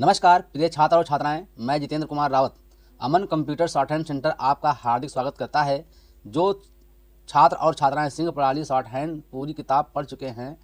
नमस्कार प्रिय छात्र और छात्राएं, मैं जितेंद्र कुमार रावत अमन कंप्यूटर शॉर्ट हैंड सेंटर आपका हार्दिक स्वागत करता है। जो छात्र और छात्राएं सिंह प्रणाली शॉर्ट हैंड पूरी किताब पढ़ चुके हैं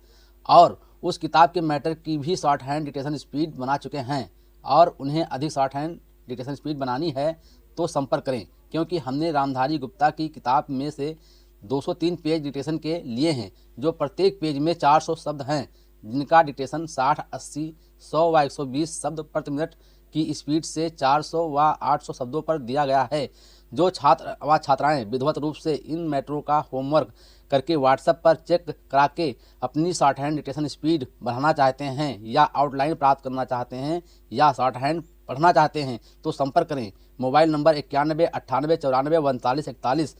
और उस किताब के मैटर की भी शॉर्ट हैंड डिक्टेशन स्पीड बना चुके हैं और उन्हें अधिक शॉर्ट हैंड डिक्टेशन स्पीड बनानी है तो संपर्क करें, क्योंकि हमने रामधारी गुप्ता की किताब में से 203 पेज डिक्टेशन के लिए हैं, जो प्रत्येक पेज में 400 शब्द हैं, जिनका डिक्टेशन 60, 80, 100 व 120 शब्द प्रति मिनट की स्पीड से 400 व 800 शब्दों पर दिया गया है। जो छात्र व छात्राएं विधिवत रूप से इन मैटरों का होमवर्क करके व्हाट्सएप पर चेक करा के अपनी शॉर्ट हैंड डिक्टेशन स्पीड बढ़ाना चाहते हैं या आउटलाइन प्राप्त करना चाहते हैं या शॉर्ट हैंड पढ़ना चाहते हैं तो संपर्क करें। Mobile number 91 98 94 39 41।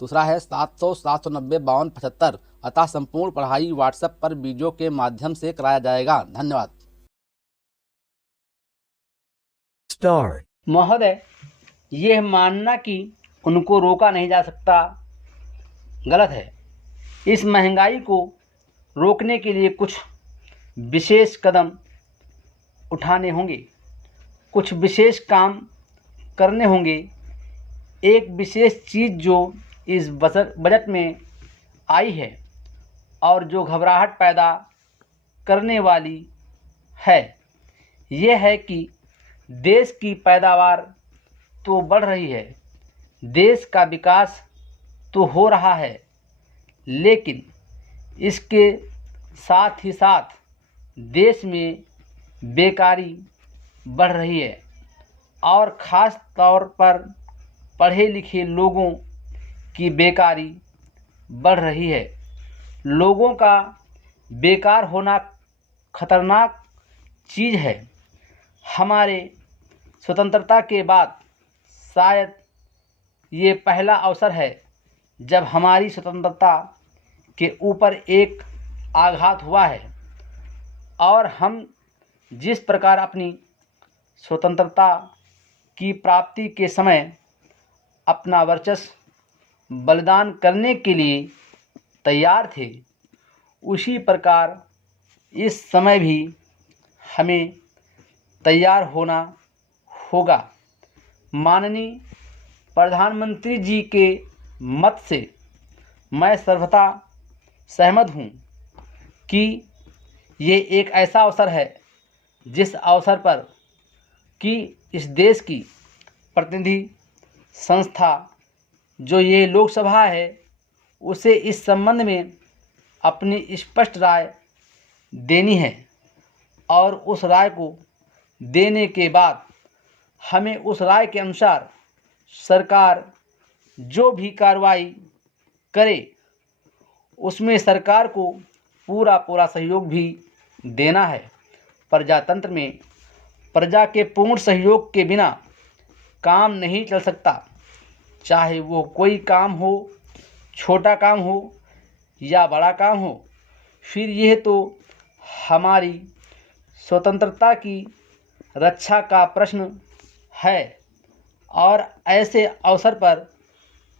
दूसरा है 700 790 52 75। अतः संपूर्ण पढ़ाई व्हाट्सएप पर वीडियो के माध्यम से कराया जाएगा। धन्यवाद। महोदय, यह मानना कि उनको रोका नहीं जा सकता गलत है। इस महंगाई को रोकने के लिए कुछ विशेष कदम उठाने होंगे, कुछ विशेष काम करने होंगे। एक विशेष चीज़ जो इस बजट में आई है और जो घबराहट पैदा करने वाली है, यह है कि देश की पैदावार तो बढ़ रही है, देश का विकास तो हो रहा है, लेकिन इसके साथ ही साथ देश में बेकारी बढ़ रही है और ख़ास तौर पर पढ़े लिखे लोगों की बेकारी बढ़ रही है। लोगों का बेकार होना खतरनाक चीज़ है। हमारे स्वतंत्रता के बाद शायद ये पहला अवसर है जब हमारी स्वतंत्रता के ऊपर एक आघात हुआ है और हम जिस प्रकार अपनी स्वतंत्रता की प्राप्ति के समय अपना वर्चस्व बलिदान करने के लिए तैयार थे, उसी प्रकार इस समय भी हमें तैयार होना होगा। माननीय प्रधानमंत्री जी के मत से मैं सर्वथा सहमत हूँ कि ये एक ऐसा अवसर है जिस अवसर पर कि इस देश की प्रतिनिधि संस्था जो ये लोकसभा है, उसे इस संबंध में अपनी स्पष्ट राय देनी है और उस राय को देने के बाद हमें उस राय के अनुसार सरकार जो भी कार्रवाई करे उसमें सरकार को पूरा सहयोग भी देना है। प्रजातंत्र में प्रजा के पूर्ण सहयोग के बिना काम नहीं चल सकता, चाहे वो कोई काम हो, छोटा काम हो या बड़ा काम हो। फिर यह तो हमारी स्वतंत्रता की रक्षा का प्रश्न है और ऐसे अवसर पर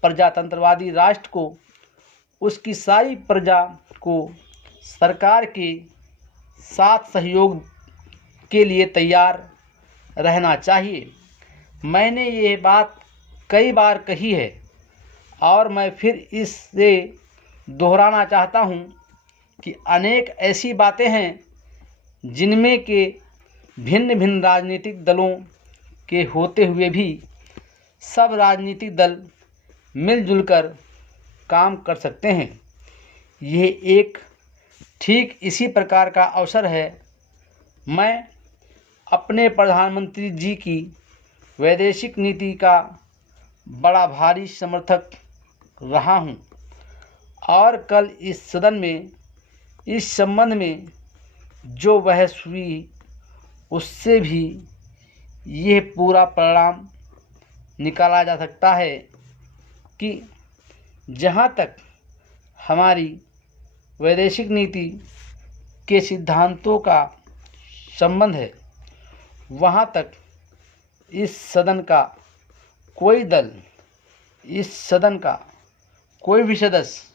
प्रजातंत्रवादी राष्ट्र को उसकी सारी प्रजा को सरकार के साथ सहयोग के लिए तैयार रहना चाहिए। मैंने ये बात कई बार कही है और मैं फिर इससे दोहराना चाहता हूँ कि अनेक ऐसी बातें हैं जिनमें के भिन्न भिन्न राजनीतिक दलों के होते हुए भी सब राजनीतिक दल मिलजुल कर काम कर सकते हैं। यह एक ठीक इसी प्रकार का अवसर है। मैं अपने प्रधानमंत्री जी की वैदेशिक नीति का बड़ा भारी समर्थक रहा हूं और कल इस सदन में इस संबंध में जो बहस हुई उससे भी यह पूरा परिणाम निकाला जा सकता है कि जहाँ तक हमारी वैदेशिक नीति के सिद्धांतों का संबंध है, वहाँ तक इस सदन का कोई दल, इस सदन का कोई भी सदस्य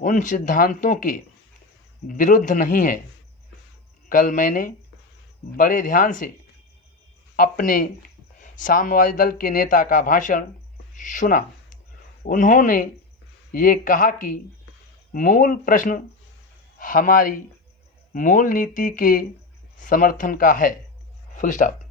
उन सिद्धांतों के विरुद्ध नहीं है। कल मैंने बड़े ध्यान से अपने साम्यवादी दल के नेता का भाषण सुना। उन्होंने ये कहा कि मूल प्रश्न हमारी मूल नीति के समर्थन का है। Full stop.